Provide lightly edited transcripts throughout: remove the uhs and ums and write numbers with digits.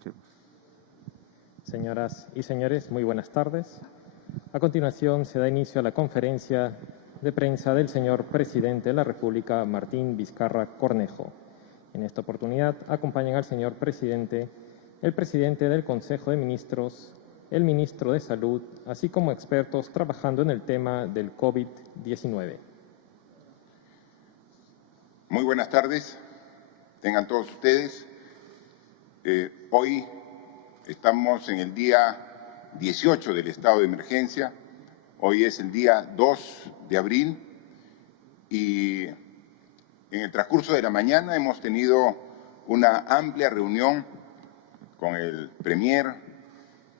Escuchemos. Señoras y señores, muy buenas tardes. A continuación se da inicio a la conferencia de prensa del señor Presidente de la República, Martín Vizcarra Cornejo. En esta oportunidad acompañan al señor Presidente, el Presidente del Consejo de Ministros, el Ministro de Salud, así como expertos trabajando en el tema del COVID-19. Muy buenas tardes, tengan todos ustedes. Hoy estamos en el día 18 del estado de emergencia. Hoy es el día 2 de abril y en el transcurso de la mañana hemos tenido una amplia reunión con el Premier,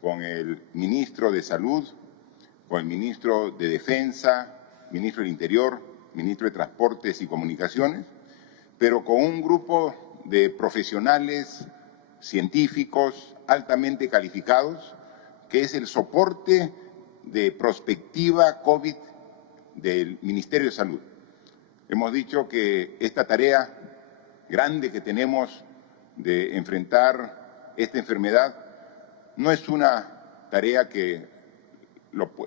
con el Ministro de Salud, con el Ministro de Defensa, Ministro del Interior, Ministro de Transportes y Comunicaciones, pero con un grupo de profesionales, científicos, altamente calificados, que es el soporte de prospectiva COVID del Ministerio de Salud. Hemos dicho que esta tarea grande que tenemos de enfrentar esta enfermedad no es una tarea que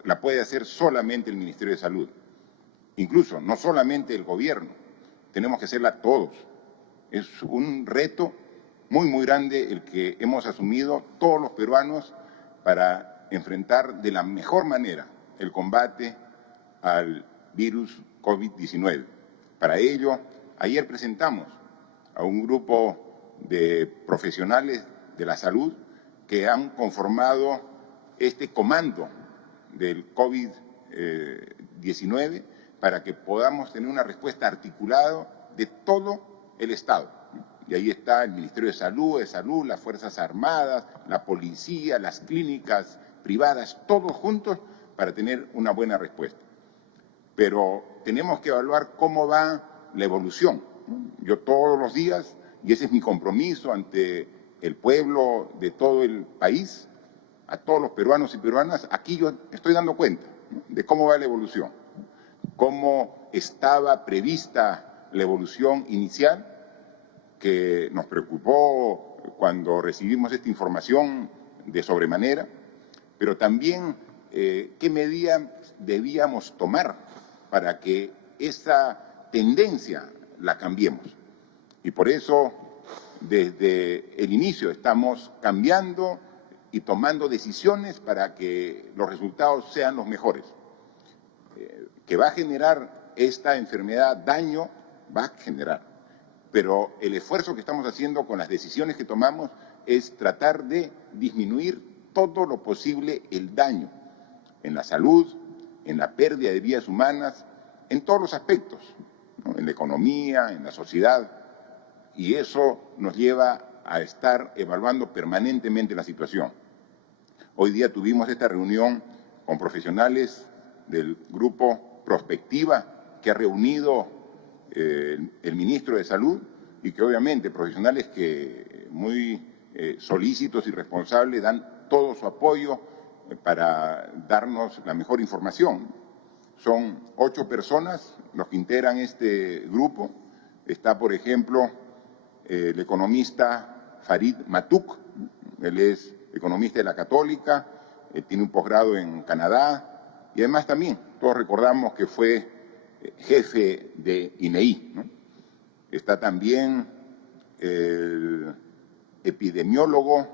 la puede hacer solamente el Ministerio de Salud, incluso no solamente el gobierno, tenemos que hacerla todos. Es un reto muy grande el que hemos asumido todos los peruanos para enfrentar de la mejor manera el combate al virus COVID-19. Para ello, ayer presentamos a un grupo de profesionales de la salud que han conformado este comando del COVID-19 para que podamos tener una respuesta articulada de todo el Estado. Y ahí está el Ministerio de Salud, las Fuerzas Armadas, la Policía, las clínicas privadas, todos juntos para tener una buena respuesta. Pero tenemos que evaluar cómo va la evolución. Yo todos los días, y ese es mi compromiso ante el pueblo de todo el país, a todos los peruanos y peruanas, aquí yo estoy dando cuenta de cómo va la evolución, cómo estaba prevista la evolución inicial, que nos preocupó cuando recibimos esta información de sobremanera, pero también qué medidas debíamos tomar para que esa tendencia la cambiemos. Y por eso, desde el inicio, estamos cambiando y tomando decisiones para que los resultados sean los mejores. Que va a generar esta enfermedad daño, va a generar. Pero el esfuerzo que estamos haciendo con las decisiones que tomamos es tratar de disminuir todo lo posible el daño en la salud, en la pérdida de vidas humanas, en todos los aspectos, ¿no? En la economía, en la sociedad, y eso nos lleva a estar evaluando permanentemente la situación. Hoy día tuvimos esta reunión con profesionales del grupo Prospectiva que ha reunido el Ministro de Salud y que obviamente profesionales que muy solícitos y responsables dan todo su apoyo para darnos la mejor información. Son 8 personas los que integran este grupo. Está, por ejemplo, el economista Farid Matuk, él es economista de la Católica, tiene un posgrado en Canadá y además también, todos recordamos que fue jefe de INEI, ¿no? Está también el epidemiólogo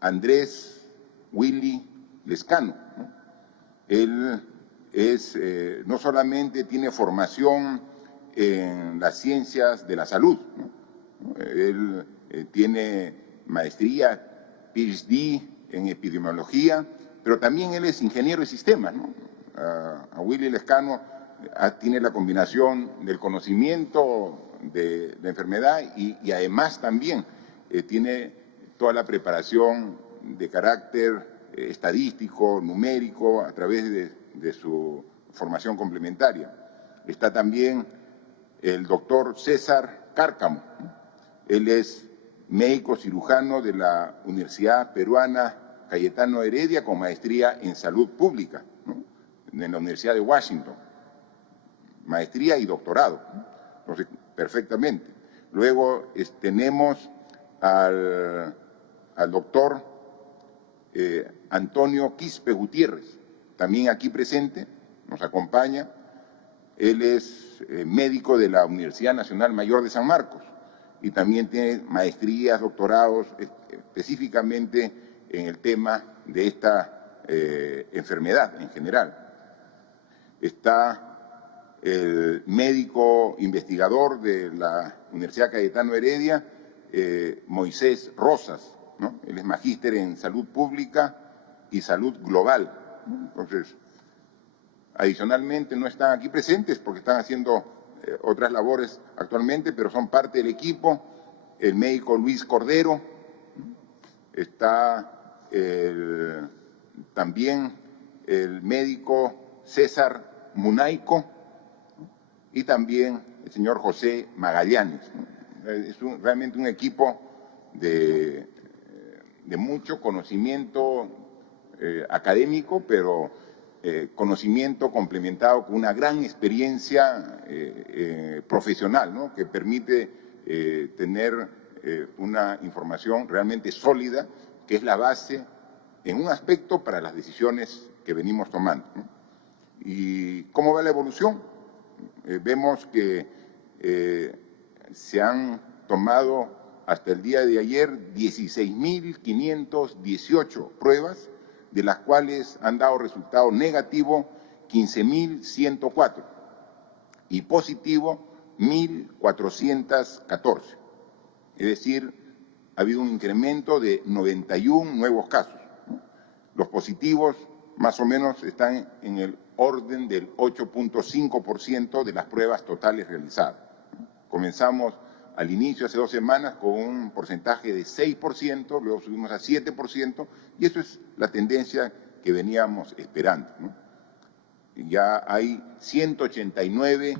Andrés Willy Lescano, ¿no? Él es, no solamente tiene formación en las ciencias de la salud, ¿no? Él tiene maestría, PhD en epidemiología, pero también él es ingeniero de sistemas, ¿no? A Willy Lescano tiene la combinación del conocimiento de la enfermedad y además también tiene toda la preparación de carácter estadístico, numérico, a través de su formación complementaria. Está también el doctor César Cárcamo. Él es médico cirujano de la Universidad Peruana Cayetano Heredia con maestría en salud pública, ¿no? En la Universidad de Washington, maestría y doctorado, ¿no? Entonces, perfectamente. Luego tenemos al doctor Antonio Quispe Gutiérrez, también aquí presente, nos acompaña. Él es médico de la Universidad Nacional Mayor de San Marcos y también tiene maestrías, doctorados específicamente en el tema de esta enfermedad en general. Está el médico investigador de la Universidad Cayetano Heredia, Moisés Rosas, ¿no? Él es magíster en salud pública y salud global, ¿no? Entonces, adicionalmente no están aquí presentes porque están haciendo otras labores actualmente, pero son parte del equipo. El médico Luis Cordero, está también el médico César Munaico y también el señor José Magallanes. Es realmente un equipo de mucho conocimiento académico, pero conocimiento complementado con una gran experiencia profesional, ¿no? Que permite tener una información realmente sólida, que es la base en un aspecto para las decisiones que venimos tomando, ¿no? ¿Y cómo va la evolución? Vemos que se han tomado hasta el día de ayer 16.518 pruebas, de las cuales han dado resultado negativo 15.104 y positivo 1.414. Es decir, ha habido un incremento de 91 nuevos casos, ¿no? Los positivos más o menos están en el orden del 8.5% de las pruebas totales realizadas. Comenzamos al inicio, hace 2 semanas, con un porcentaje de 6%, luego subimos a 7%, y eso es la tendencia que veníamos esperando, ¿no? Ya hay 189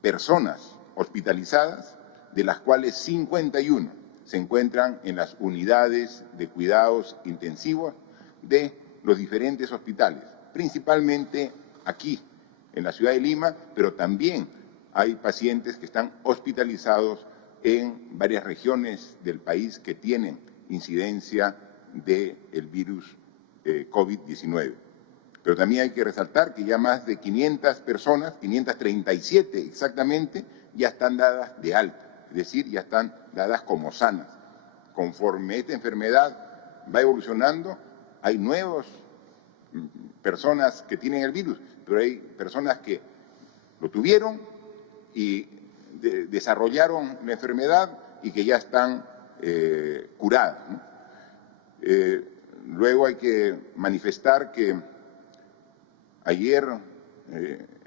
personas hospitalizadas, de las cuales 51 se encuentran en las unidades de cuidados intensivos de los diferentes hospitales, principalmente aquí, en la ciudad de Lima, pero también hay pacientes que están hospitalizados en varias regiones del país que tienen incidencia del virus COVID-19. Pero también hay que resaltar que ya más de 500 personas, 537 exactamente, ya están dadas de alta, es decir, ya están dadas como sanas. Conforme esta enfermedad va evolucionando, hay nuevas personas que tienen el virus, pero hay personas que lo tuvieron y desarrollaron la enfermedad y que ya están curadas, ¿no? Luego hay que manifestar que ayer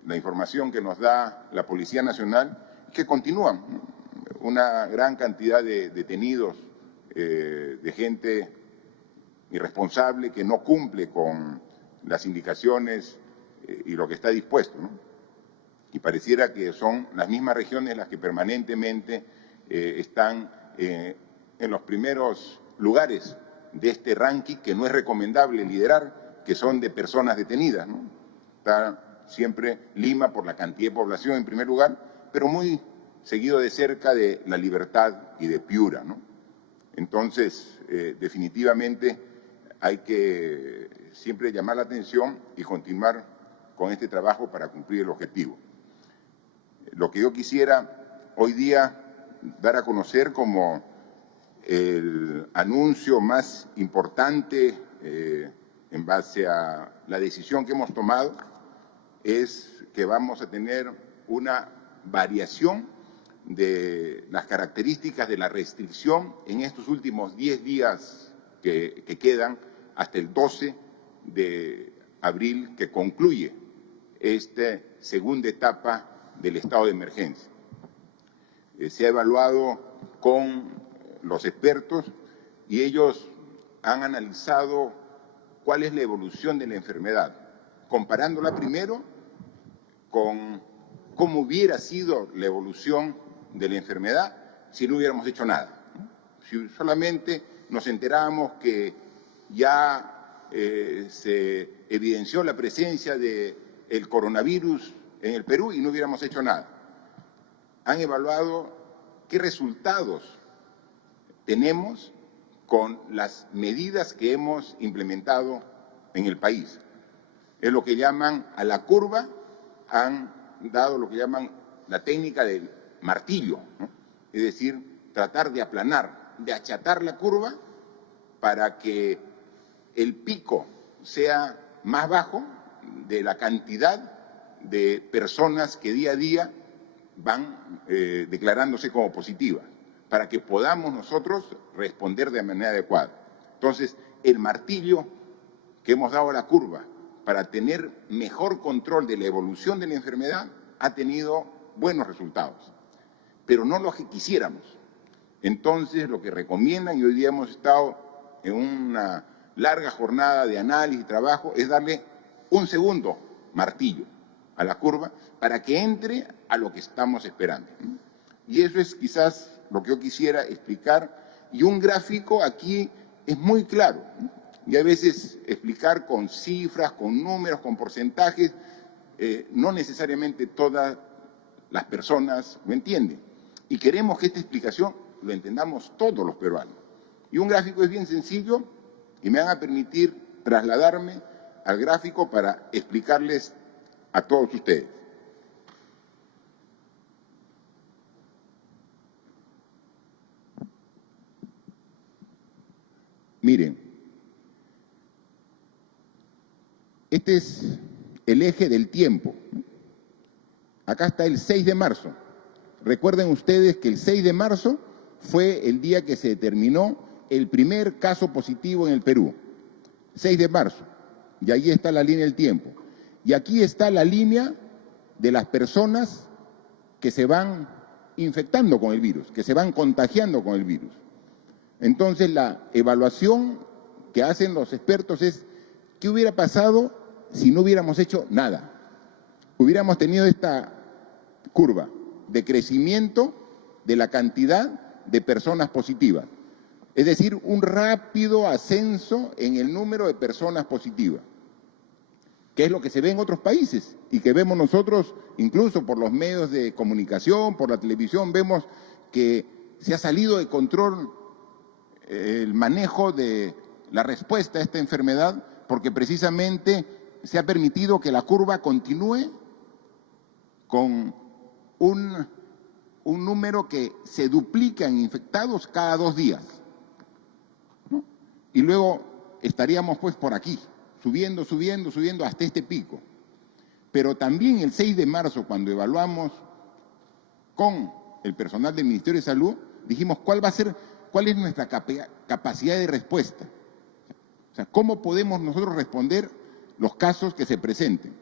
la información que nos da la Policía Nacional es que continúan una gran cantidad de detenidos, de gente irresponsable que no cumple con las indicaciones y lo que está dispuesto, ¿no? Y pareciera que son las mismas regiones las que permanentemente están en los primeros lugares de este ranking, que no es recomendable liderar, que son de personas detenidas, ¿no? Está siempre Lima por la cantidad de población en primer lugar, pero muy seguido de cerca de La Libertad y de Piura, ¿no? Entonces, definitivamente hay que siempre llamar la atención y continuar con este trabajo para cumplir el objetivo. Lo que yo quisiera hoy día dar a conocer como el anuncio más importante en base a la decisión que hemos tomado es que vamos a tener una variación de las características de la restricción en estos últimos 10 días que quedan hasta el 12 de abril, que concluye esta segunda etapa del estado de emergencia. Se ha evaluado con los expertos y ellos han analizado cuál es la evolución de la enfermedad, comparándola primero con cómo hubiera sido la evolución de la enfermedad si no hubiéramos hecho nada. Si solamente nos enterábamos que ya se evidenció la presencia del coronavirus en el Perú y no hubiéramos hecho nada. Han evaluado qué resultados tenemos con las medidas que hemos implementado en el país. Es lo que llaman a la curva, han dado lo que llaman la técnica del martillo, ¿no? Es decir, tratar de aplanar, de achatar la curva para que el pico sea más bajo de la cantidad de personas que día a día van declarándose como positivas, para que podamos nosotros responder de manera adecuada. Entonces, el martillo que hemos dado a la curva para tener mejor control de la evolución de la enfermedad ha tenido buenos resultados, pero no los que quisiéramos. Entonces, lo que recomiendan, y hoy día hemos estado en una larga jornada de análisis y trabajo, es darle un segundo martillo a la curva para que entre a lo que estamos esperando. Y eso es quizás lo que yo quisiera explicar. Y un gráfico aquí es muy claro. Y a veces explicar con cifras, con números, con porcentajes, no necesariamente todas las personas lo entienden. Y queremos que esta explicación lo entendamos todos los peruanos. Y un gráfico es bien sencillo y me van a permitir trasladarme al gráfico para explicarles a todos ustedes. Miren, este es el eje del tiempo. Acá está el 6 de marzo. Recuerden ustedes que el 6 de marzo fue el día que se determinó el primer caso positivo en el Perú. 6 de marzo. Y ahí está la línea del tiempo. Y aquí está la línea de las personas que se van infectando con el virus, que se van contagiando con el virus. Entonces, la evaluación que hacen los expertos es ¿qué hubiera pasado si no hubiéramos hecho nada? Hubiéramos tenido esta curva de crecimiento de la cantidad de personas positivas. Es decir, un rápido ascenso en el número de personas positivas, que es lo que se ve en otros países y que vemos nosotros, incluso por los medios de comunicación, por la televisión, vemos que se ha salido de control el manejo de la respuesta a esta enfermedad, porque precisamente se ha permitido que la curva continúe con un número que se duplica en infectados cada 2 días, ¿no? Y luego estaríamos pues por aquí, subiendo hasta este pico. Pero también el 6 de marzo, cuando evaluamos con el personal del Ministerio de Salud, dijimos cuál es nuestra capacidad de respuesta. O sea, cómo podemos nosotros responder los casos que se presenten.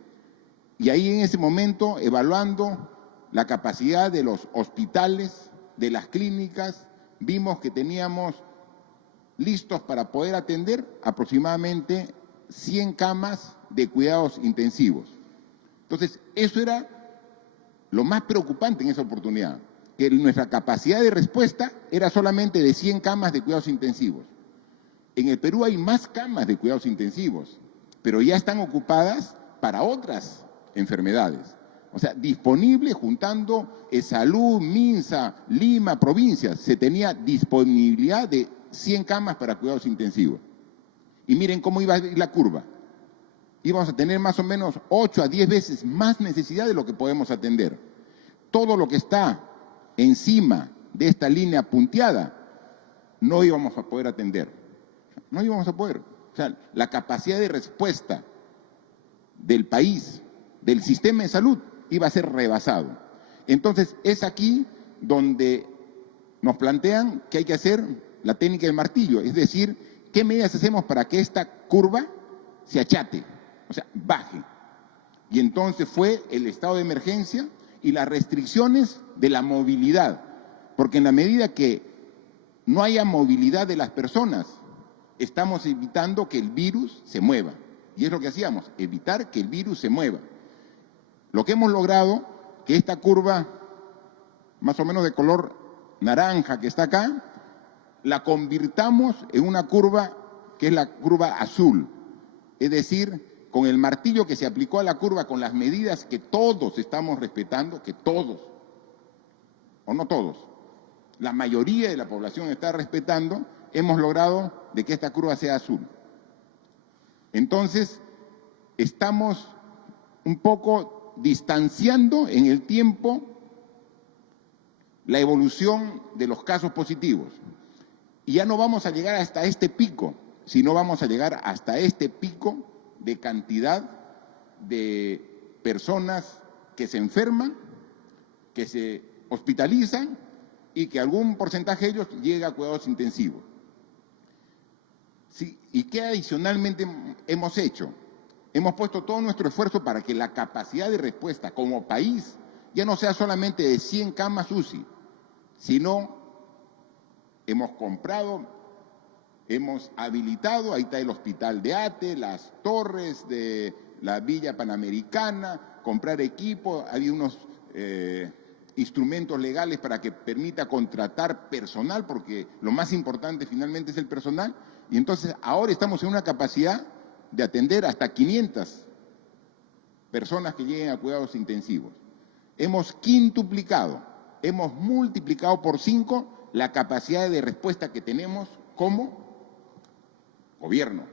Y ahí en ese momento, evaluando la capacidad de los hospitales, de las clínicas, vimos que teníamos listos para poder atender aproximadamente 100 camas de cuidados intensivos. Entonces, eso era lo más preocupante en esa oportunidad, que nuestra capacidad de respuesta era solamente de 100 camas de cuidados intensivos. En el Perú hay más camas de cuidados intensivos, pero ya están ocupadas para otras enfermedades. O sea, disponible juntando Salud, Minsa, Lima, provincias, se tenía disponibilidad de 100 camas para cuidados intensivos. Y miren cómo iba a ir la curva. Íbamos a tener más o menos 8 a 10 veces más necesidad de lo que podemos atender. Todo lo que está encima de esta línea punteada no íbamos a poder atender. No íbamos a poder. O sea, la capacidad de respuesta del país, del sistema de salud, iba a ser rebasado. Entonces, es aquí donde nos plantean que hay que hacer la técnica del martillo, es decir, ¿qué medidas hacemos para que esta curva se achate? O sea, baje. Y entonces fue el estado de emergencia y las restricciones de la movilidad, porque en la medida que no haya movilidad de las personas, estamos evitando que el virus se mueva. Y es lo que hacíamos, evitar que el virus se mueva. Lo que hemos logrado, que esta curva, más o menos de color naranja que está acá, la convirtamos en una curva que es la curva azul. Es decir, con el martillo que se aplicó a la curva, con las medidas que todos estamos respetando, que todos, o no todos, la mayoría de la población está respetando, hemos logrado de que esta curva sea azul. Entonces, estamos un poco distanciando en el tiempo la evolución de los casos positivos. Y ya no vamos a llegar hasta este pico, sino vamos a llegar hasta este pico de cantidad de personas que se enferman, que se hospitalizan y que algún porcentaje de ellos llega a cuidados intensivos. Sí, ¿y qué adicionalmente hemos hecho? Hemos puesto todo nuestro esfuerzo para que la capacidad de respuesta como país ya no sea solamente de 100 camas UCI, sino hemos comprado, hemos habilitado, ahí está el hospital de Ate, las torres de la Villa Panamericana, comprar equipo, había unos instrumentos legales para que permita contratar personal, porque lo más importante finalmente es el personal, y entonces ahora estamos en una capacidad de atender hasta 500 personas que lleguen a cuidados intensivos. Hemos quintuplicado, hemos multiplicado por 5 la capacidad de respuesta que tenemos como gobierno,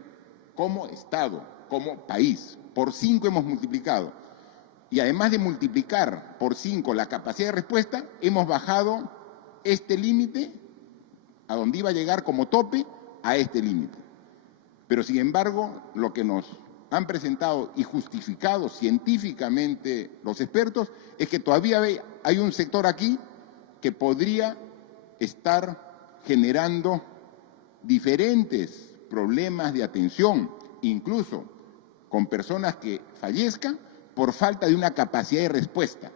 como Estado, como país. Por 5 hemos multiplicado. Y además de multiplicar por 5 la capacidad de respuesta, hemos bajado este límite a donde iba a llegar como tope a este límite. Pero sin embargo, lo que nos han presentado y justificado científicamente los expertos es que todavía hay un sector aquí que podría estar generando diferentes problemas de atención, incluso con personas que fallezcan por falta de una capacidad de respuesta,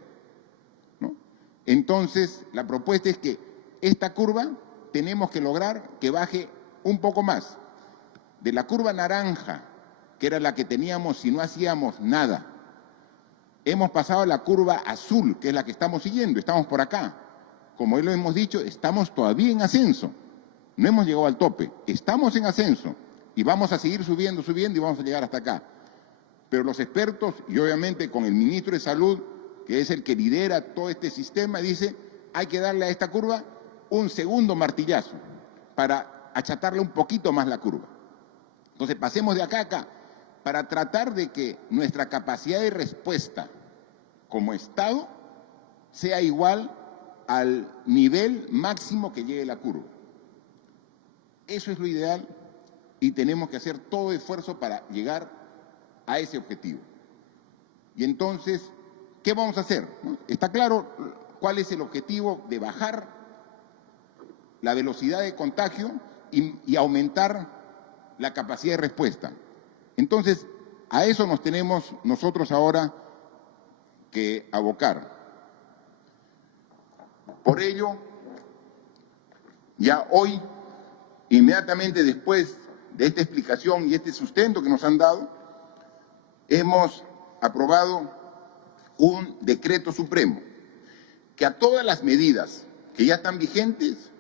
¿no? Entonces, la propuesta es que esta curva tenemos que lograr que baje un poco más. De la curva naranja, que era la que teníamos si no hacíamos nada, hemos pasado a la curva azul, que es la que estamos siguiendo, estamos por acá. Como lo hemos dicho, estamos todavía en ascenso, no hemos llegado al tope, estamos en ascenso y vamos a seguir subiendo, subiendo y vamos a llegar hasta acá. Pero los expertos, y obviamente con el ministro de Salud, que es el que lidera todo este sistema, dice, hay que darle a esta curva un segundo martillazo para achatarle un poquito más la curva. Entonces pasemos de acá a acá para tratar de que nuestra capacidad de respuesta como Estado sea igual al nivel máximo que llegue la curva. Eso es lo ideal y tenemos que hacer todo esfuerzo para llegar a ese objetivo. Y entonces, ¿qué vamos a hacer? Está claro cuál es el objetivo de bajar la velocidad de contagio y aumentar la capacidad de respuesta. Entonces, a eso nos tenemos nosotros ahora que abocar. Por ello, ya hoy, inmediatamente después de esta explicación y este sustento que nos han dado, hemos aprobado un decreto supremo que a todas las medidas que ya están vigentes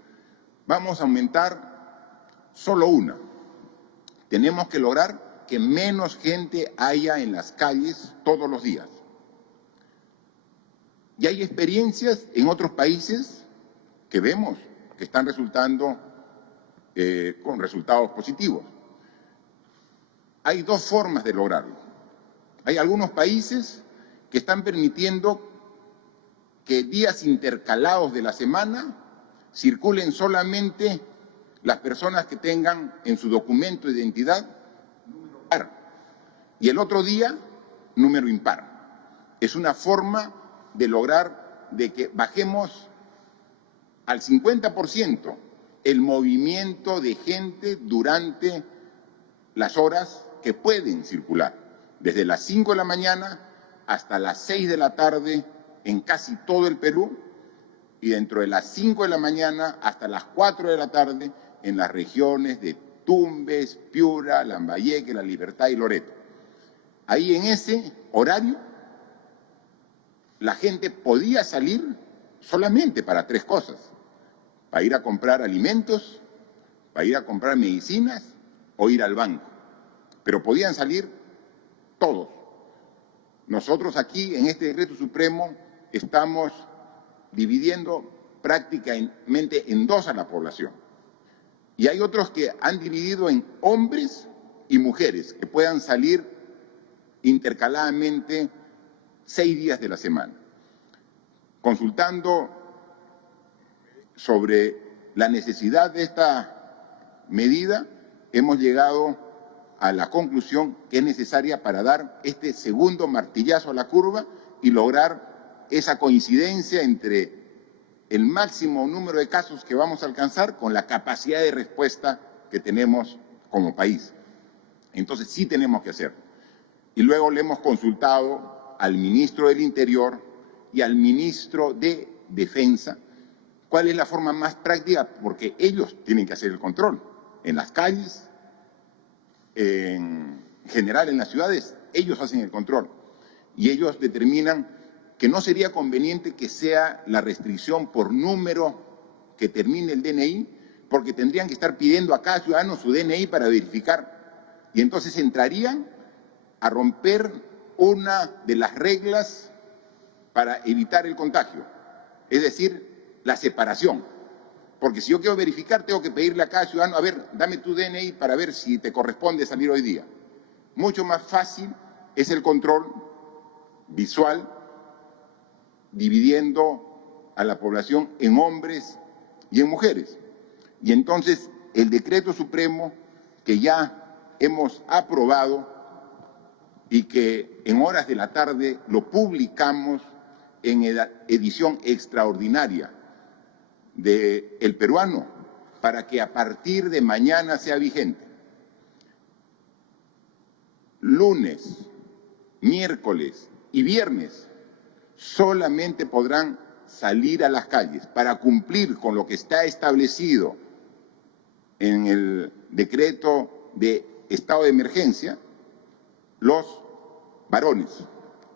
vamos a aumentar solo una. Tenemos que lograr que menos gente haya en las calles todos los días. Y hay experiencias en otros países que vemos que están resultando con resultados positivos. Hay dos formas de lograrlo. Hay algunos países que están permitiendo que días intercalados de la semana circulen solamente las personas que tengan en su documento de identidad número par y el otro día número impar. Es una forma de lograr de que bajemos al 50% el movimiento de gente durante las horas que pueden circular, desde las 5 de la mañana hasta las 6 de la tarde en casi todo el Perú y dentro de las 5 de la mañana hasta las 4 de la tarde en las regiones de Tumbes, Piura, Lambayeque, La Libertad y Loreto. Ahí en ese horario la gente podía salir solamente para 3 cosas: para ir a comprar alimentos, para ir a comprar medicinas o ir al banco. Pero podían salir todos. Nosotros aquí en este decreto supremo estamos dividiendo prácticamente en dos a la población. Y hay otros que han dividido en hombres y mujeres que puedan salir intercaladamente 6 días de la semana. Consultando sobre la necesidad de esta medida, hemos llegado a la conclusión que es necesaria para dar este segundo martillazo a la curva y lograr esa coincidencia entre el máximo número de casos que vamos a alcanzar con la capacidad de respuesta que tenemos como país. Entonces sí tenemos que hacerlo. Y luego le hemos consultado al ministro del Interior y al ministro de Defensa cuál es la forma más práctica, porque ellos tienen que hacer el control en las calles, en general en las ciudades, ellos hacen el control y ellos determinan que no sería conveniente que sea la restricción por número que termine el DNI, porque tendrían que estar pidiendo a cada ciudadano su DNI para verificar y entonces entrarían a romper una de las reglas para evitar el contagio, es decir, la separación. Porque si yo quiero verificar, tengo que pedirle a cada ciudadano, a ver, dame tu DNI para ver si te corresponde salir hoy día. Mucho más fácil es el control visual, dividiendo a la población en hombres y en mujeres. Y entonces el decreto supremo que ya hemos aprobado y que en horas de la tarde lo publicamos en edición extraordinaria de El Peruano, para que a partir de mañana sea vigente. Lunes, miércoles y viernes solamente podrán salir a las calles para cumplir con lo que está establecido en el decreto de estado de emergencia, los varones.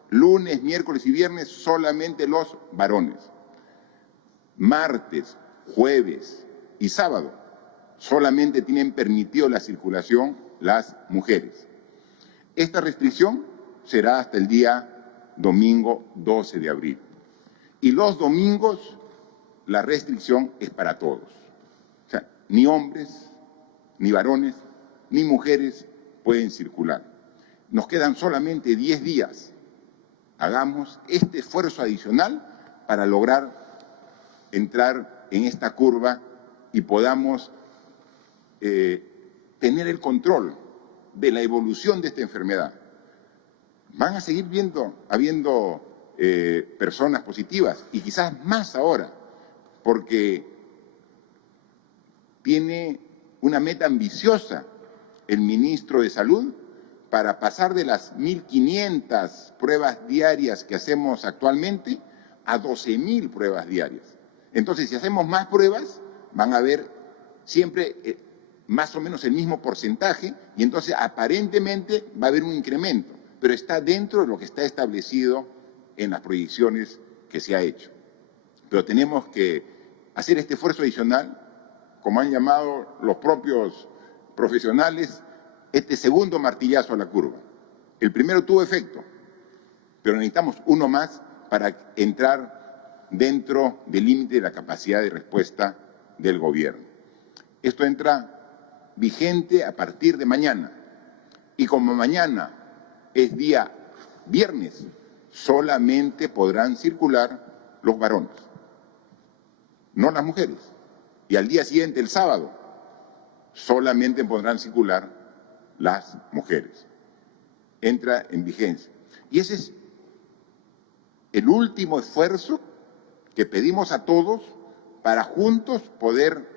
Lunes, miércoles y viernes solamente los varones. Martes, jueves y sábado solamente tienen permitido la circulación las mujeres. Esta restricción será hasta el día domingo 12 de abril. Y los domingos la restricción es para todos. O sea, ni hombres, ni varones, ni mujeres pueden circular. Nos quedan solamente 10 días. Hagamos este esfuerzo adicional para lograr entrar en esta curva y podamos tener el control de la evolución de esta enfermedad. Van a seguir habiendo personas positivas y quizás más ahora, porque tiene una meta ambiciosa el ministro de Salud para pasar de las 1.500 pruebas diarias que hacemos actualmente a 12.000 pruebas diarias. Entonces, si hacemos más pruebas, van a haber siempre más o menos el mismo porcentaje y entonces aparentemente va a haber un incremento, pero está dentro de lo que está establecido en las proyecciones que se ha hecho. Pero tenemos que hacer este esfuerzo adicional, como han llamado los propios profesionales, este segundo martillazo a la curva. El primero tuvo efecto, pero necesitamos uno más para entrar dentro del límite de la capacidad de respuesta del gobierno. Esto entra vigente a partir de mañana. Y como mañana es día viernes, solamente podrán circular los varones, no las mujeres. Y al día siguiente, el sábado, solamente podrán circular las mujeres. Entra en vigencia. Y ese es el último esfuerzo que pedimos a todos para juntos poder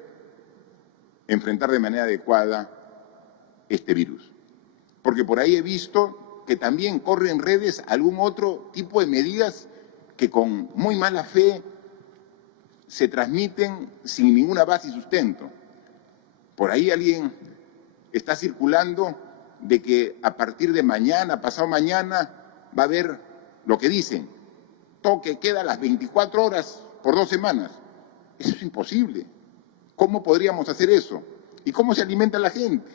enfrentar de manera adecuada este virus. Porque por ahí he visto que también corre en redes algún otro tipo de medidas que con muy mala fe se transmiten sin ninguna base y sustento. Por ahí alguien está circulando de que a partir de mañana, pasado mañana, va a haber lo que dicen, toque queda a las 24 horas por 2 semanas. Eso es imposible. ¿Cómo podríamos hacer eso? ¿Y cómo se alimenta la gente?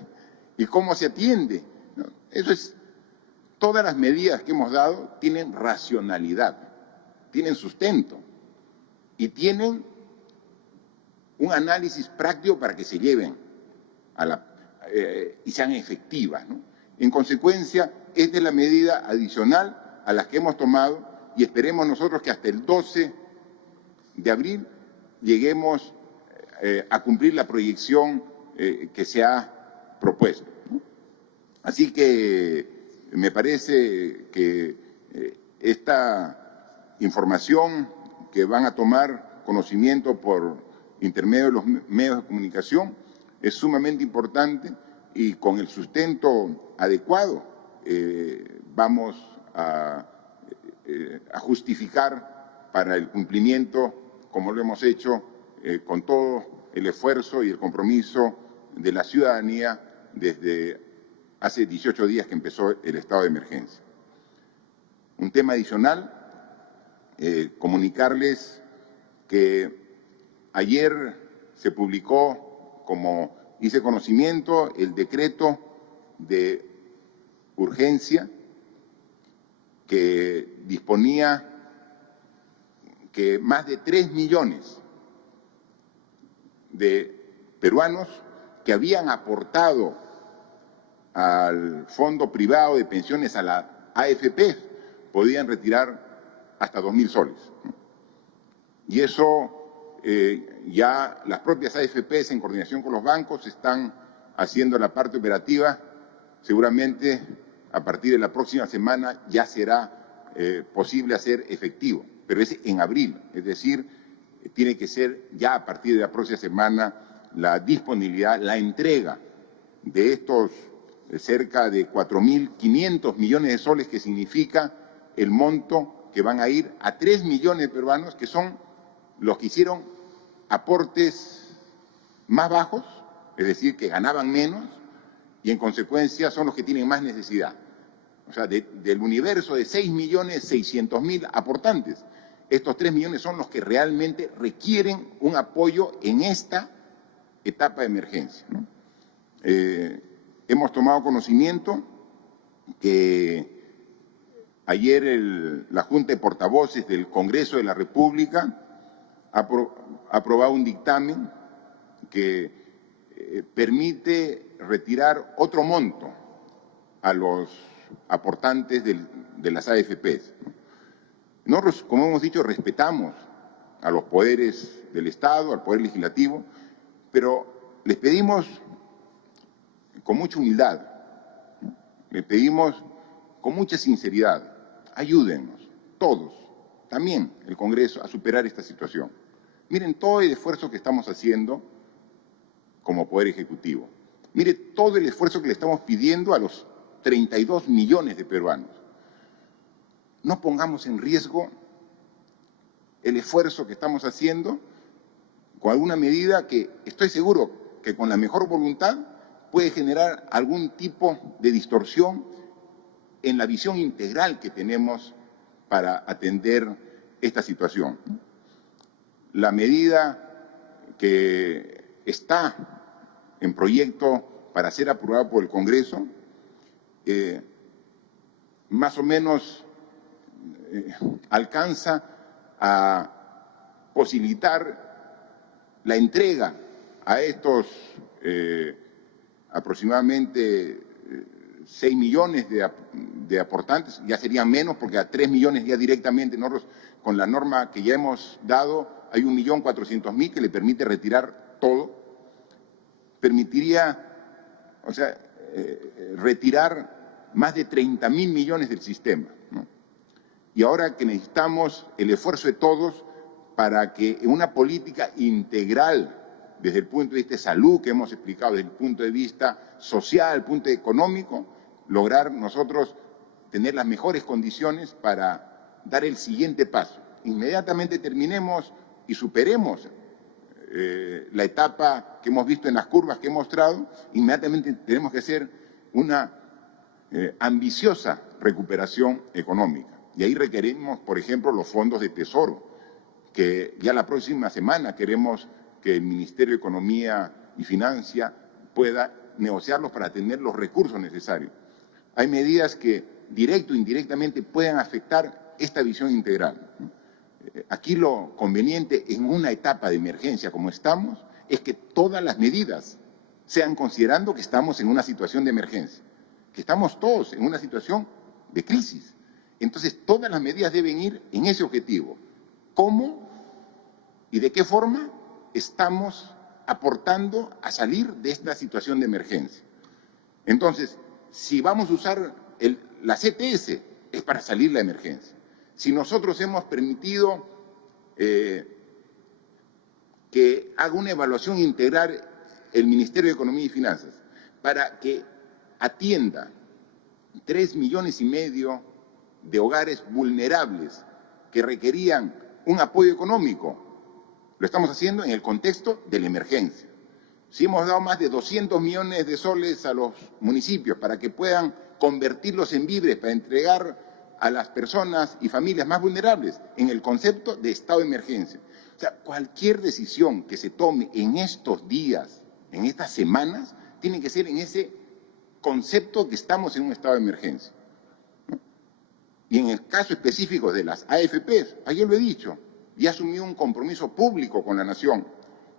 ¿Y cómo se atiende? ¿No? Eso es, todas las medidas que hemos dado tienen racionalidad, tienen sustento y tienen un análisis práctico para que se lleven y sean efectivas, ¿no? En consecuencia, esta es la medida adicional a las que hemos tomado y esperemos nosotros que hasta el 12 de abril lleguemos a cumplir la proyección que se ha propuesto, ¿no? Así que me parece que esta información que van a tomar conocimiento por intermedio de los medios de comunicación es sumamente importante y con el sustento adecuado vamos a justificar para el cumplimiento, como lo hemos hecho, con todo el esfuerzo y el compromiso de la ciudadanía desde hace 18 días que empezó el estado de emergencia. Un tema adicional, comunicarles que ayer se publicó, como hice conocimiento, el decreto de urgencia que disponía que más de 3 millones de peruanos que habían aportado al fondo privado de pensiones, a la AFP, podían retirar hasta 2.000 soles. Y eso ya las propias AFPs, en coordinación con los bancos, están haciendo la parte operativa. Seguramente a partir de la próxima semana ya será posible hacer efectivo, pero es en abril, es decir, tiene que ser ya a partir de la próxima semana la disponibilidad, la entrega de estos cerca de 4.500 millones de soles, que significa el monto que van a ir a 3 millones de peruanos, que son los que hicieron aportes más bajos, es decir, que ganaban menos, y en consecuencia son los que tienen más necesidad. O sea, del universo de 6.600.000 aportantes, estos 3 millones son los que realmente requieren un apoyo en esta etapa de emergencia, ¿no? Hemos tomado conocimiento que ayer la Junta de Portavoces del Congreso de la República ha aprobado un dictamen que permite retirar otro monto a los aportantes de las AFPs. Nosotros, como hemos dicho, respetamos a los poderes del Estado, al Poder Legislativo, pero les pedimos con mucha humildad, les pedimos con mucha sinceridad, ayúdennos, todos, también el Congreso, a superar esta situación. Miren todo el esfuerzo que estamos haciendo como Poder Ejecutivo. Mire todo el esfuerzo que le estamos pidiendo a los 32 millones de peruanos. No pongamos en riesgo el esfuerzo que estamos haciendo con alguna medida que estoy seguro que con la mejor voluntad puede generar algún tipo de distorsión en la visión integral que tenemos para atender esta situación. La medida que está en proyecto para ser aprobada por el Congreso, más o menos alcanza a posibilitar la entrega a estos aproximadamente 6 millones de aportantes, ya serían menos porque a 3 millones ya directamente nosotros, con la norma que ya hemos dado, hay 1.400.000 que le permite retirar todo, permitiría, o sea, retirar más de 30.000 millones del sistema, ¿no? Y ahora que necesitamos el esfuerzo de todos para que en una política integral, desde el punto de vista de salud que hemos explicado, desde el punto de vista social, el punto económico, lograr nosotros tener las mejores condiciones para dar el siguiente paso. Inmediatamente terminemos y superemos la etapa que hemos visto en las curvas que he mostrado, inmediatamente tenemos que hacer una ambiciosa recuperación económica. Y ahí requerimos, por ejemplo, los fondos de tesoro, que ya la próxima semana queremos que el Ministerio de Economía y Finanzas pueda negociarlos para tener los recursos necesarios. Hay medidas que directo o indirectamente pueden afectar esta visión integral, ¿no? Aquí lo conveniente en una etapa de emergencia como estamos es que todas las medidas sean considerando que estamos en una situación de emergencia, que estamos todos en una situación de crisis. Entonces, todas las medidas deben ir en ese objetivo. ¿Cómo y de qué forma estamos aportando a salir de esta situación de emergencia? Entonces, si vamos a usar la CTS, es para salir de la emergencia. Si nosotros hemos permitido que haga una evaluación integral el Ministerio de Economía y Finanzas para que atienda 3,5 millones de hogares vulnerables que requerían un apoyo económico, lo estamos haciendo en el contexto de la emergencia. Si hemos dado más de 200 millones de soles a los municipios para que puedan convertirlos en víveres para entregar a las personas y familias más vulnerables en el concepto de estado de emergencia. O sea, cualquier decisión que se tome en estos días, en estas semanas, tiene que ser en ese concepto que estamos en un estado de emergencia. Y en el caso específico de las AFPs, ayer lo he dicho, y asumió un compromiso público con la nación,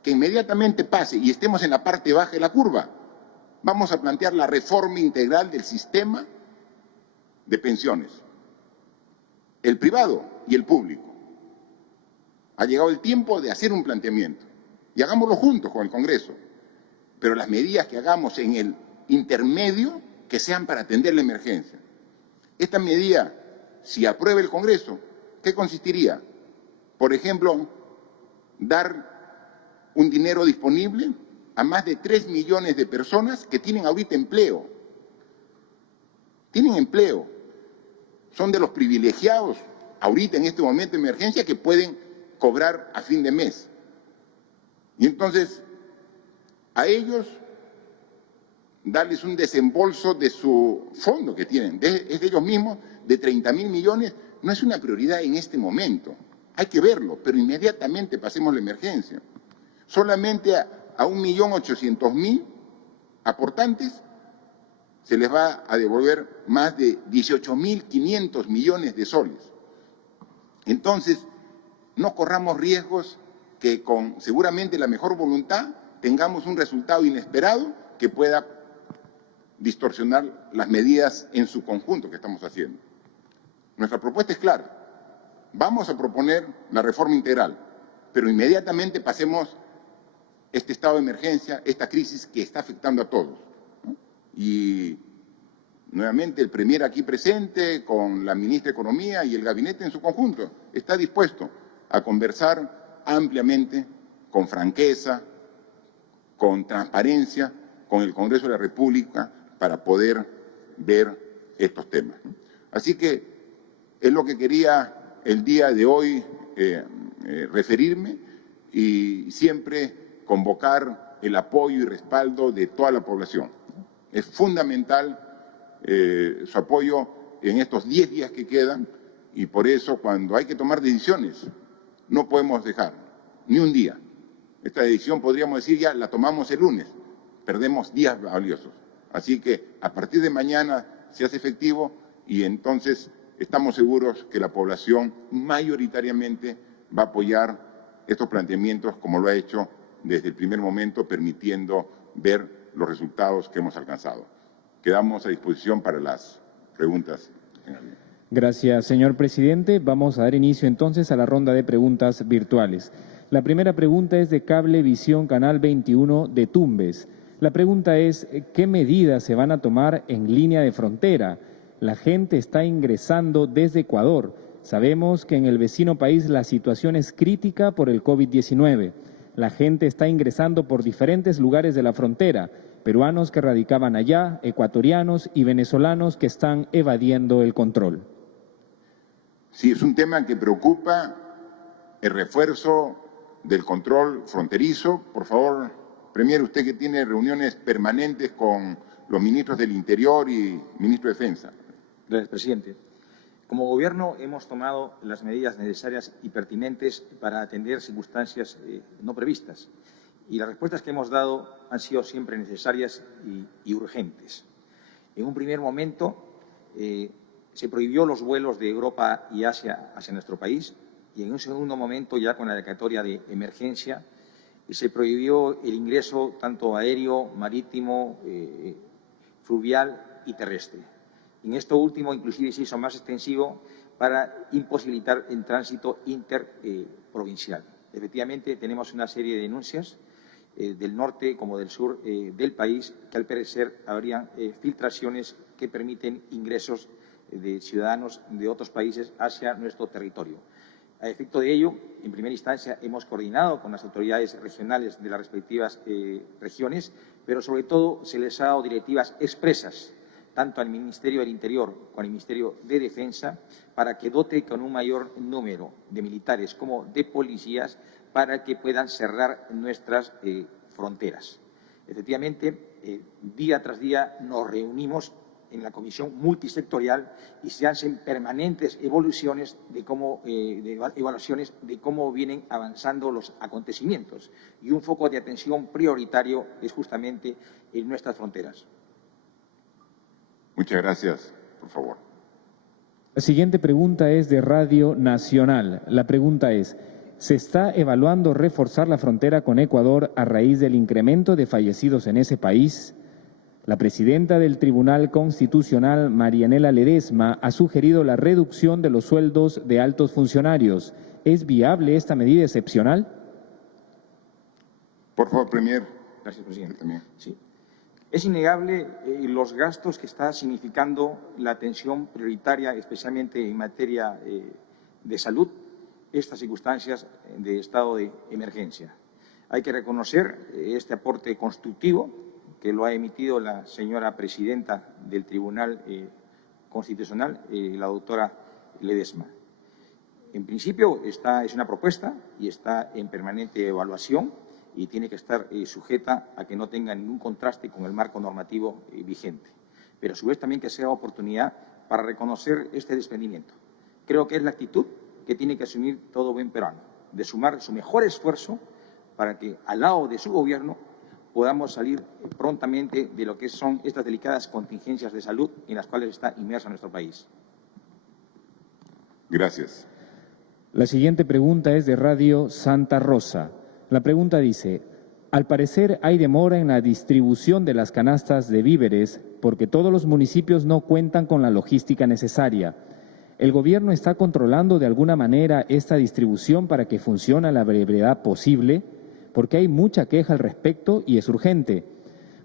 que inmediatamente pase y estemos en la parte baja de la curva, vamos a plantear la reforma integral del sistema de pensiones, el privado y el público. Ha llegado el tiempo de hacer un planteamiento y hagámoslo juntos con el Congreso, pero las medidas que hagamos en el intermedio que sean para atender la emergencia. Esta medida, si aprueba el Congreso, ¿qué consistiría? Por ejemplo, dar un dinero disponible a más de 3 millones de personas que tienen ahorita empleo. Tienen empleo. Son de los privilegiados ahorita en este momento de emergencia que pueden cobrar a fin de mes. Y entonces, a ellos darles un desembolso de su fondo que tienen, es de ellos mismos, de 30.000 millones, no es una prioridad en este momento. Hay que verlo, pero inmediatamente pasemos la emergencia. Solamente a 1.800.000 aportantes se les va a devolver más de 18.500 millones de soles. Entonces, no corramos riesgos que con seguramente la mejor voluntad tengamos un resultado inesperado que pueda distorsionar las medidas en su conjunto que estamos haciendo. Nuestra propuesta es clara. Vamos a proponer la reforma integral, pero inmediatamente pasemos este estado de emergencia, esta crisis que está afectando a todos, ¿no? Y nuevamente el Premier aquí presente, con la Ministra de Economía y el Gabinete en su conjunto, está dispuesto a conversar ampliamente, con franqueza, con transparencia, con el Congreso de la República, para poder ver estos temas. Así que es lo que quería el día de hoy referirme y siempre convocar el apoyo y respaldo de toda la población. Es fundamental su apoyo en estos 10 días que quedan y por eso cuando hay que tomar decisiones no podemos dejar ni un día. Esta decisión podríamos decir ya la tomamos el lunes, perdemos días valiosos. Así que a partir de mañana se hace efectivo y entonces estamos seguros que la población mayoritariamente va a apoyar estos planteamientos como lo ha hecho desde el primer momento, permitiendo ver los resultados que hemos alcanzado. Quedamos a disposición para las preguntas. Gracias, señor presidente. Vamos a dar inicio entonces a la ronda de preguntas virtuales. La primera pregunta es de Cablevisión Canal 21 de Tumbes. La pregunta es, ¿qué medidas se van a tomar en línea de frontera? La gente está ingresando desde Ecuador. Sabemos que en el vecino país la situación es crítica por el COVID-19. La gente está ingresando por diferentes lugares de la frontera, peruanos que radicaban allá, ecuatorianos y venezolanos que están evadiendo el control. Sí, es un tema que preocupa, el refuerzo del control fronterizo. Por favor, Premier, usted que tiene reuniones permanentes con los ministros del Interior y ministro de Defensa. Gracias, presidente. Como Gobierno hemos tomado las medidas necesarias y pertinentes para atender circunstancias no previstas y las respuestas que hemos dado han sido siempre necesarias y urgentes. En un primer momento se prohibió los vuelos de Europa y Asia hacia nuestro país y en un segundo momento, ya con la declaratoria de emergencia, se prohibió el ingreso tanto aéreo, marítimo, fluvial y terrestre. En esto último, inclusive, se hizo más extensivo para imposibilitar el tránsito interprovincial. Efectivamente, tenemos una serie de denuncias del norte como del sur del país que, al parecer, habrían filtraciones que permiten ingresos de ciudadanos de otros países hacia nuestro territorio. A efecto de ello, en primera instancia, hemos coordinado con las autoridades regionales de las respectivas regiones, pero sobre todo se les ha dado directivas expresas tanto al Ministerio del Interior como al Ministerio de Defensa para que dote con un mayor número de militares como de policías para que puedan cerrar nuestras fronteras. Efectivamente, día tras día nos reunimos en la comisión multisectorial y se hacen permanentes evaluaciones de cómo vienen avanzando los acontecimientos. Y un foco de atención prioritario es justamente en nuestras fronteras. Muchas gracias. Por favor. La siguiente pregunta es de Radio Nacional. La pregunta es: ¿se está evaluando reforzar la frontera con Ecuador a raíz del incremento de fallecidos en ese país? La presidenta del Tribunal Constitucional, Marianela Ledesma, ha sugerido la reducción de los sueldos de altos funcionarios. ¿Es viable esta medida excepcional? Por favor, Premier. Gracias, presidente. También. Sí. Es innegable los gastos que está significando la atención prioritaria, especialmente en materia de salud, estas circunstancias de estado de emergencia. Hay que reconocer este aporte constructivo que lo ha emitido la señora presidenta del Tribunal Constitucional, la doctora Ledesma. En principio, esta es una propuesta y está en permanente evaluación y tiene que estar sujeta a que no tenga ningún contraste con el marco normativo vigente. Pero a su vez también que sea oportunidad para reconocer este desprendimiento. Creo que es la actitud que tiene que asumir todo buen peruano, de sumar su mejor esfuerzo para que al lado de su gobierno podamos salir prontamente de lo que son estas delicadas contingencias de salud en las cuales está inmerso nuestro país. Gracias. La siguiente pregunta es de Radio Santa Rosa. La pregunta dice: al parecer hay demora en la distribución de las canastas de víveres porque todos los municipios no cuentan con la logística necesaria. ¿El gobierno está controlando de alguna manera esta distribución para que funcione a la brevedad posible? Porque hay mucha queja al respecto y es urgente.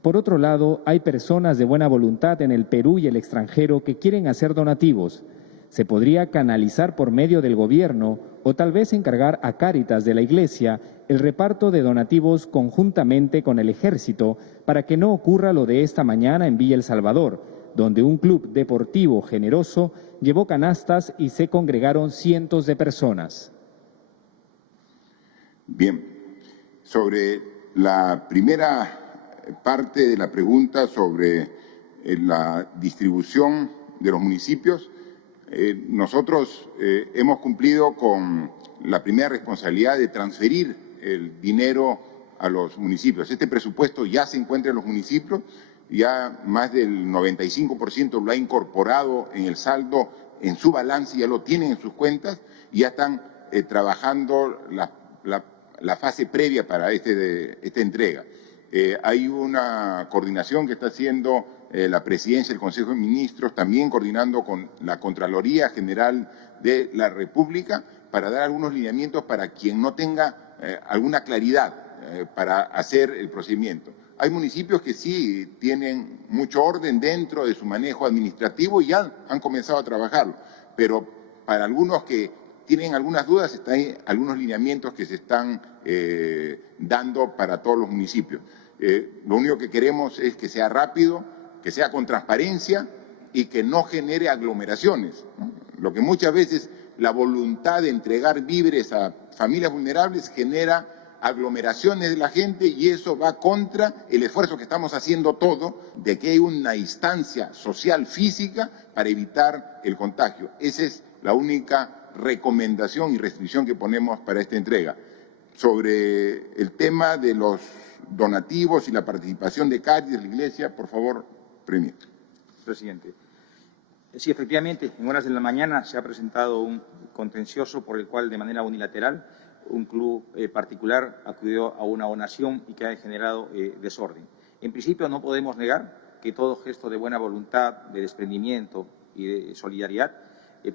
Por otro lado, hay personas de buena voluntad en el Perú y el extranjero que quieren hacer donativos. Se podría canalizar por medio del gobierno o tal vez encargar a Cáritas de la Iglesia el reparto de donativos conjuntamente con el Ejército para que no ocurra lo de esta mañana en Villa El Salvador, donde un club deportivo generoso llevó canastas y se congregaron cientos de personas. Bien. Sobre la primera parte de la pregunta sobre la distribución de los municipios, nosotros hemos cumplido con la primera responsabilidad de transferir el dinero a los municipios. Este presupuesto ya se encuentra en los municipios, ya más del 95% lo ha incorporado en el saldo, en su balance, ya lo tienen en sus cuentas y ya están trabajando la fase previa para esta entrega. Hay una coordinación que está haciendo la Presidencia del Consejo de Ministros, también coordinando con la Contraloría General de la República, para dar algunos lineamientos para quien no tenga alguna claridad para hacer el procedimiento. Hay municipios que sí tienen mucho orden dentro de su manejo administrativo y ya han comenzado a trabajarlo, pero para algunos que tienen algunas dudas, están algunos lineamientos que se están dando para todos los municipios. Lo único que queremos es que sea rápido, que sea con transparencia y que no genere aglomeraciones, ¿no? Lo que muchas veces la voluntad de entregar víveres a familias vulnerables genera aglomeraciones de la gente y eso va contra el esfuerzo que estamos haciendo todos de que hay una instancia social física para evitar el contagio. Esa es la única recomendación y restricción que ponemos para esta entrega. Sobre el tema de los donativos y la participación de Cáritas de la Iglesia, por favor, Premier. Presidente, Sí, efectivamente, en horas de la mañana se ha presentado un contencioso por el cual, de manera unilateral, un club particular acudió a una donación y que ha generado desorden. En principio, no podemos negar que todo gesto de buena voluntad, de desprendimiento y de solidaridad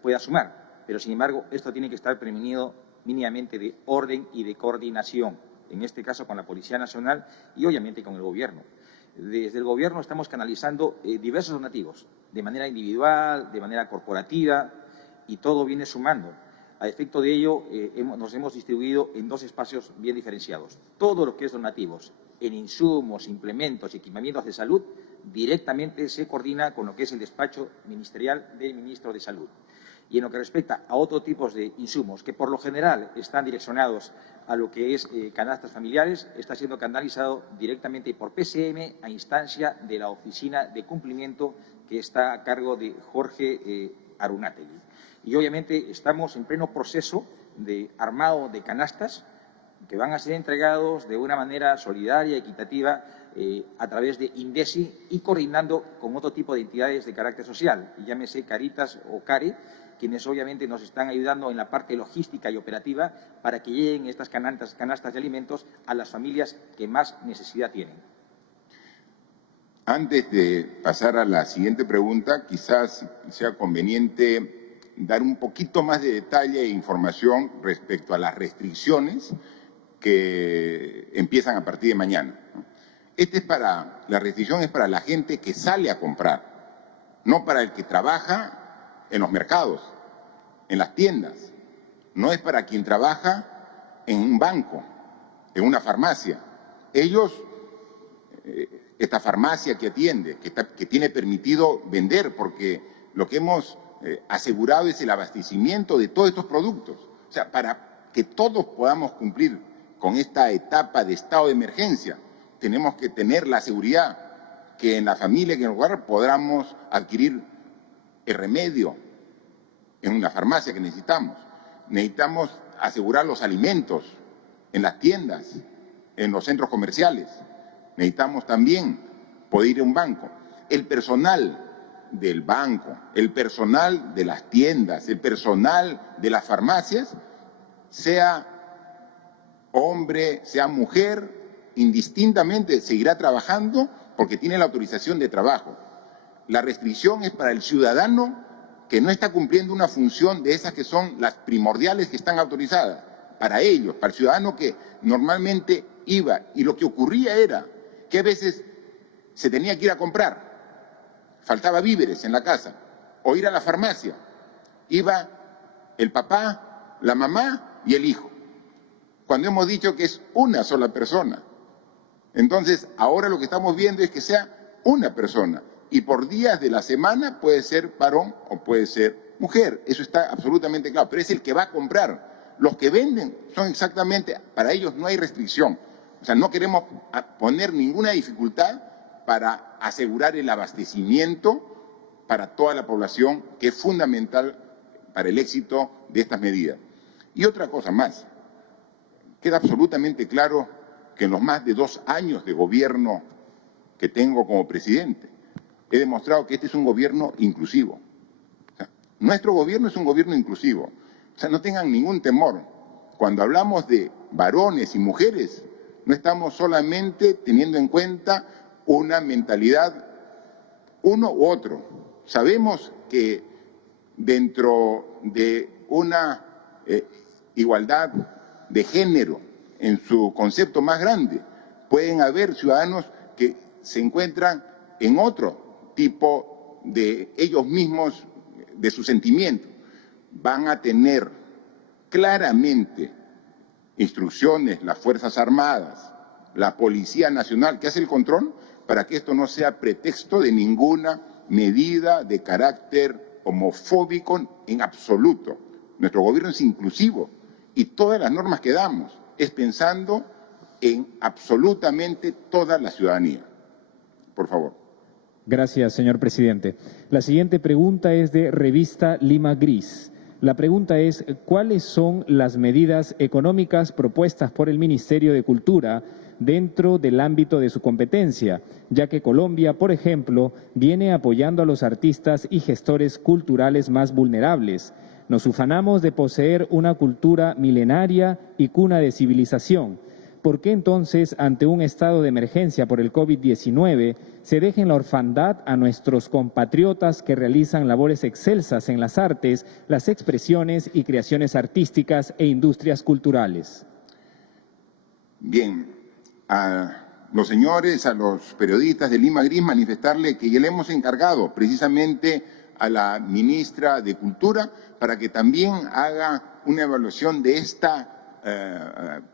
pueda sumar, pero, sin embargo, esto tiene que estar prevenido mínimamente de orden y de coordinación, en este caso con la Policía Nacional y, obviamente, con el Gobierno. Desde el Gobierno estamos canalizando diversos donativos, de manera individual, de manera corporativa, y todo viene sumando. A efecto de ello, nos hemos distribuido en dos espacios bien diferenciados. Todo lo que es donativos en insumos, implementos y equipamientos de salud directamente se coordina con lo que es el despacho ministerial del Ministro de Salud. Y en lo que respecta a otros tipos de insumos, que por lo general están direccionados a lo que es canastas familiares, está siendo canalizado directamente por PCM a instancia de la Oficina de Cumplimiento que está a cargo de Jorge Arunátegui. Y obviamente estamos en pleno proceso de armado de canastas que van a ser entregados de una manera solidaria y equitativa a través de INDECI y coordinando con otro tipo de entidades de carácter social, llámese Caritas o CARE, quienes obviamente nos están ayudando en la parte logística y operativa para que lleguen estas canastas de alimentos a las familias que más necesidad tienen. Antes de pasar a la siguiente pregunta, quizás sea conveniente dar un poquito más de detalle e información respecto a las restricciones que empiezan a partir de mañana. La restricción es para la gente que sale a comprar, no para el que trabaja en los mercados, en las tiendas. No es para quien trabaja en un banco, en una farmacia. Ellos, esta farmacia que atiende, que tiene permitido vender, porque lo que hemos asegurado es el abastecimiento de todos estos productos. O sea, para que todos podamos cumplir con esta etapa de estado de emergencia, tenemos que tener la seguridad que en la familia, que en el hogar, podamos adquirir el remedio en una farmacia que necesitamos. Necesitamos asegurar los alimentos en las tiendas, en los centros comerciales. Necesitamos también poder ir a un banco. El personal del banco, el personal de las tiendas, el personal de las farmacias, sea hombre, sea mujer, indistintamente seguirá trabajando porque tiene la autorización de trabajo. La restricción es para el ciudadano que no está cumpliendo una función de esas que son las primordiales que están autorizadas. Para ellos, para el ciudadano que normalmente iba, y lo que ocurría era que a veces se tenía que ir a comprar, faltaba víveres en la casa, o ir a la farmacia, iba el papá, la mamá y el hijo, cuando hemos dicho que es una sola persona. Entonces, ahora lo que estamos viendo es que sea una persona, y por días de la semana puede ser varón o puede ser mujer, eso está absolutamente claro, pero es el que va a comprar. Los que venden son exactamente, para ellos no hay restricción, o sea, no queremos poner ninguna dificultad para asegurar el abastecimiento para toda la población, que es fundamental para el éxito de estas medidas. Y otra cosa más, queda absolutamente claro que en los más de 2 años de gobierno que tengo como presidente, he demostrado que este es un gobierno inclusivo. O sea, nuestro gobierno es un gobierno inclusivo. O sea, no tengan ningún temor. Cuando hablamos de varones y mujeres, no estamos solamente teniendo en cuenta una mentalidad uno u otro. Sabemos que dentro de una igualdad de género, en su concepto más grande, pueden haber ciudadanos que se encuentran en otro tipo de ellos mismos, de sus sentimientos. Van a tener claramente instrucciones las Fuerzas Armadas, la Policía Nacional, que hace el control, para que esto no sea pretexto de ninguna medida de carácter homofóbico en absoluto. Nuestro gobierno es inclusivo y todas las normas que damos es pensando en absolutamente toda la ciudadanía. Por favor. Gracias, señor presidente. La siguiente pregunta es de Revista Lima Gris. La pregunta es, ¿cuáles son las medidas económicas propuestas por el Ministerio de Cultura dentro del ámbito de su competencia, ya que Colombia, por ejemplo, viene apoyando a los artistas y gestores culturales más vulnerables. Nos ufanamos de poseer una cultura milenaria y cuna de civilización. ¿Por qué entonces, ante un estado de emergencia por el COVID-19, se deja en la orfandad a nuestros compatriotas que realizan labores excelsas en las artes, las expresiones y creaciones artísticas e industrias culturales? Bien, a los señores, a los periodistas de Lima Gris, manifestarle que ya le hemos encargado precisamente a la ministra de Cultura para que también haga una evaluación de esta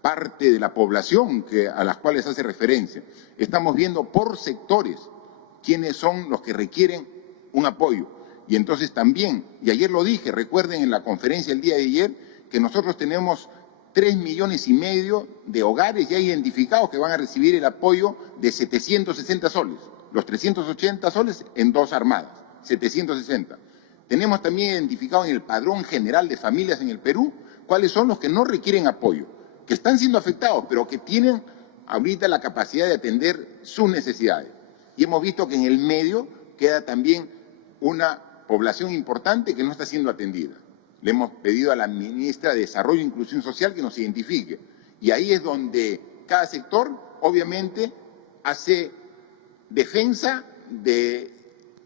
parte de la población a las cuales hace referencia. Estamos viendo por sectores quiénes son los que requieren un apoyo. Y entonces también, y ayer lo dije, recuerden en la conferencia el día de ayer, que nosotros tenemos 3,5 millones de hogares ya identificados que van a recibir el apoyo de 760 soles. Los 380 soles en 2 armadas, 760. Tenemos también identificado en el Padrón General de Familias en el Perú cuáles son los que no requieren apoyo, que están siendo afectados, pero que tienen ahorita la capacidad de atender sus necesidades. Y hemos visto que en el medio queda también una población importante que no está siendo atendida. Le hemos pedido a la ministra de Desarrollo e Inclusión Social que nos identifique. Y ahí es donde cada sector, obviamente, hace defensa de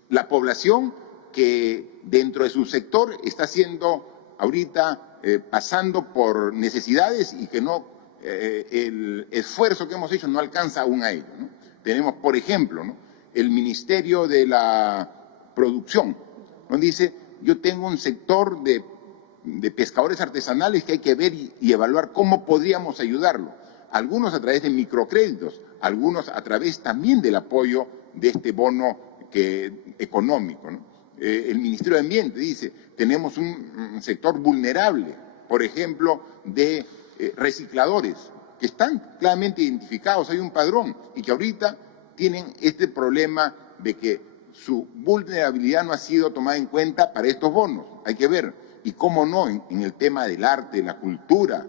la población que dentro de su sector está siendo ahorita pasando por necesidades y que no el esfuerzo que hemos hecho no alcanza aún a ello, ¿no? Tenemos, por ejemplo, ¿no?, el Ministerio de la Producción, donde dice, yo tengo un sector de pescadores artesanales que hay que ver y evaluar cómo podríamos ayudarlo. Algunos a través de microcréditos, algunos a través también del apoyo de este bono económico, ¿no? El Ministerio de Ambiente dice, tenemos un sector vulnerable, por ejemplo, de recicladores, que están claramente identificados, hay un padrón, y que ahorita tienen este problema de que su vulnerabilidad no ha sido tomada en cuenta para estos bonos. Hay que ver, y cómo no, en el tema del arte, la cultura,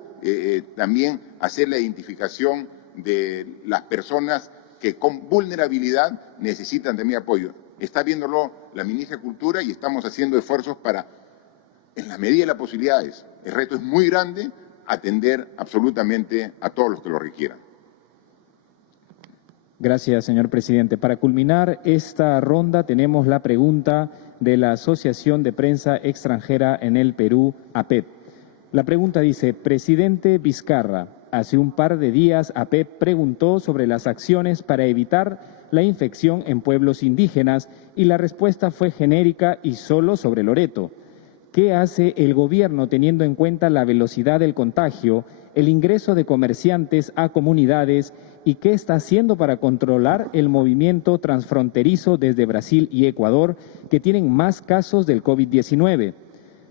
también hacer la identificación de las personas que con vulnerabilidad necesitan también apoyo. Está viéndolo la ministra de Cultura y estamos haciendo esfuerzos para, en la medida de las posibilidades, el reto es muy grande, atender absolutamente a todos los que lo requieran. Gracias, señor presidente. Para culminar esta ronda tenemos la pregunta de la Asociación de Prensa Extranjera en el Perú, APEP. La pregunta dice, presidente Vizcarra, hace un par de días APEP preguntó sobre las acciones para evitar la infección en pueblos indígenas y la respuesta fue genérica y solo sobre Loreto. ¿Qué hace el gobierno teniendo en cuenta la velocidad del contagio, el ingreso de comerciantes a comunidades y qué está haciendo para controlar el movimiento transfronterizo desde Brasil y Ecuador, que tienen más casos del COVID-19?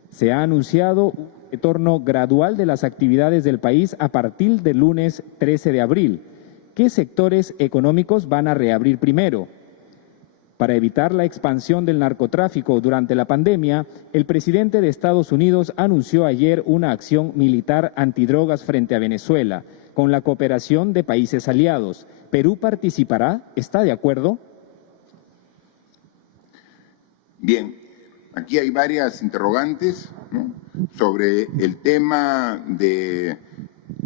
Se ha anunciado un retorno gradual de las actividades del país a partir del lunes 13 de abril. ¿Qué sectores económicos van a reabrir primero? Para evitar la expansión del narcotráfico durante la pandemia, el presidente de Estados Unidos anunció ayer una acción militar antidrogas frente a Venezuela, con la cooperación de países aliados. ¿Perú participará? ¿Está de acuerdo? Bien, aquí hay varias interrogantes, ¿no?, sobre el tema de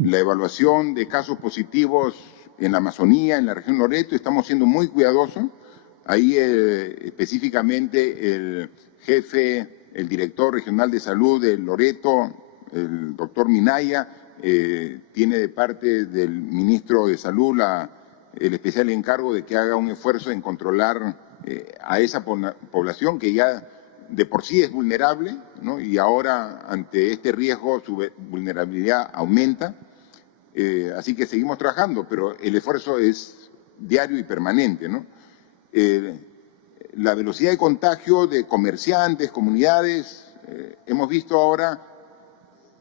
la evaluación de casos positivos en la Amazonía, en la región Loreto. Estamos siendo muy cuidadosos. Ahí específicamente el jefe, el director regional de salud de Loreto, el doctor Minaya, tiene de parte del ministro de Salud el especial encargo de que haga un esfuerzo en controlar a esa población que ya de por sí es vulnerable, ¿no?, y ahora ante este riesgo su vulnerabilidad aumenta. Así que seguimos trabajando, pero el esfuerzo es diario y permanente, ¿no? La velocidad de contagio de comerciantes, comunidades, hemos visto ahora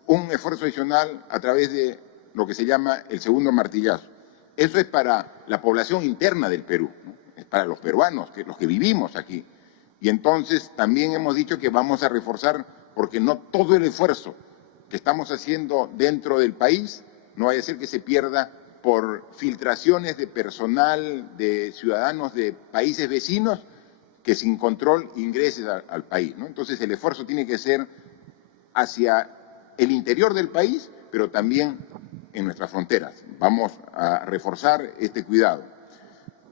un esfuerzo adicional a través de lo que se llama el segundo martillazo. Eso es para la población interna del Perú, ¿no?, es para los peruanos, los que vivimos aquí. Y entonces también hemos dicho que vamos a reforzar, porque no todo el esfuerzo que estamos haciendo dentro del país no vaya a ser que se pierda por filtraciones de personal, de ciudadanos de países vecinos que sin control ingresen al país, ¿no? Entonces el esfuerzo tiene que ser hacia el interior del país, pero también en nuestras fronteras. Vamos a reforzar este cuidado.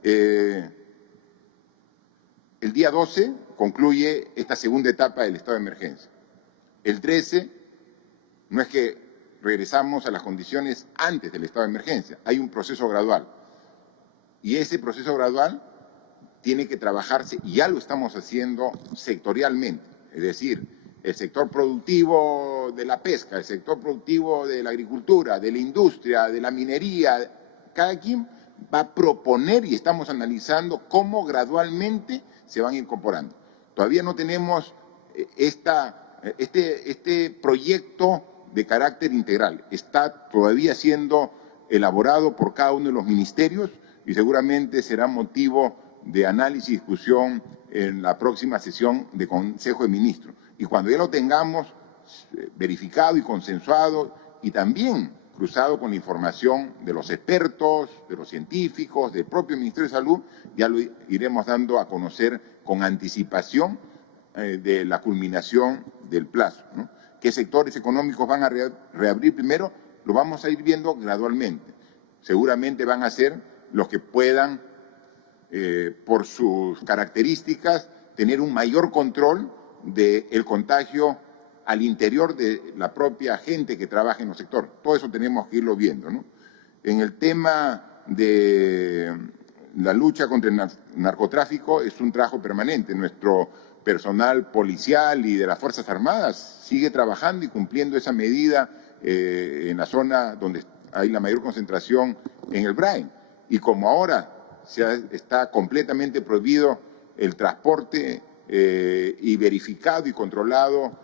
El día 12 concluye esta segunda etapa del estado de emergencia. El 13 no es que regresamos a las condiciones antes del estado de emergencia, hay un proceso gradual. Y ese proceso gradual tiene que trabajarse, y ya lo estamos haciendo sectorialmente, es decir, el sector productivo de la pesca, el sector productivo de la agricultura, de la industria, de la minería, cada quien va a proponer y estamos analizando cómo gradualmente se van incorporando. Todavía no tenemos este proyecto de carácter integral, está todavía siendo elaborado por cada uno de los ministerios y seguramente será motivo de análisis y discusión en la próxima sesión de Consejo de Ministros. Y cuando ya lo tengamos verificado y consensuado y también cruzado con la información de los expertos, de los científicos, del propio Ministerio de Salud, ya lo iremos dando a conocer con anticipación de la culminación del plazo, ¿no? ¿Qué sectores económicos van a reabrir primero? Lo vamos a ir viendo gradualmente. Seguramente van a ser los que puedan, por sus características, tener un mayor control del contagio al interior de la propia gente que trabaja en el sector. Todo eso tenemos que irlo viendo, ¿no? En el tema de la lucha contra el narcotráfico es un trabajo permanente. Nuestro personal policial y de las Fuerzas Armadas sigue trabajando y cumpliendo esa medida en la zona donde hay la mayor concentración en el Brain. Y como ahora está completamente prohibido el transporte y verificado y controlado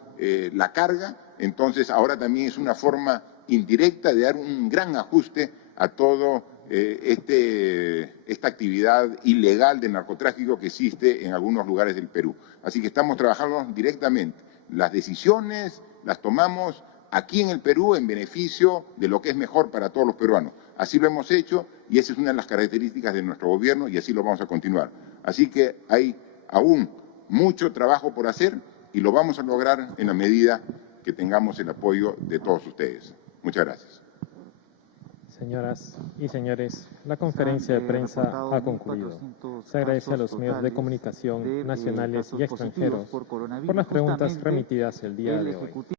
la carga, entonces ahora también es una forma indirecta de dar un gran ajuste a todo esta actividad ilegal de narcotráfico que existe en algunos lugares del Perú. Así que estamos trabajando directamente. Las decisiones las tomamos aquí en el Perú en beneficio de lo que es mejor para todos los peruanos. Así lo hemos hecho y esa es una de las características de nuestro gobierno y así lo vamos a continuar. Así que hay aún mucho trabajo por hacer y lo vamos a lograr en la medida que tengamos el apoyo de todos ustedes. Muchas gracias. Señoras y señores, la conferencia de prensa ha concluido. Se agradece a los medios de comunicación nacionales y extranjeros por las preguntas remitidas el día de hoy.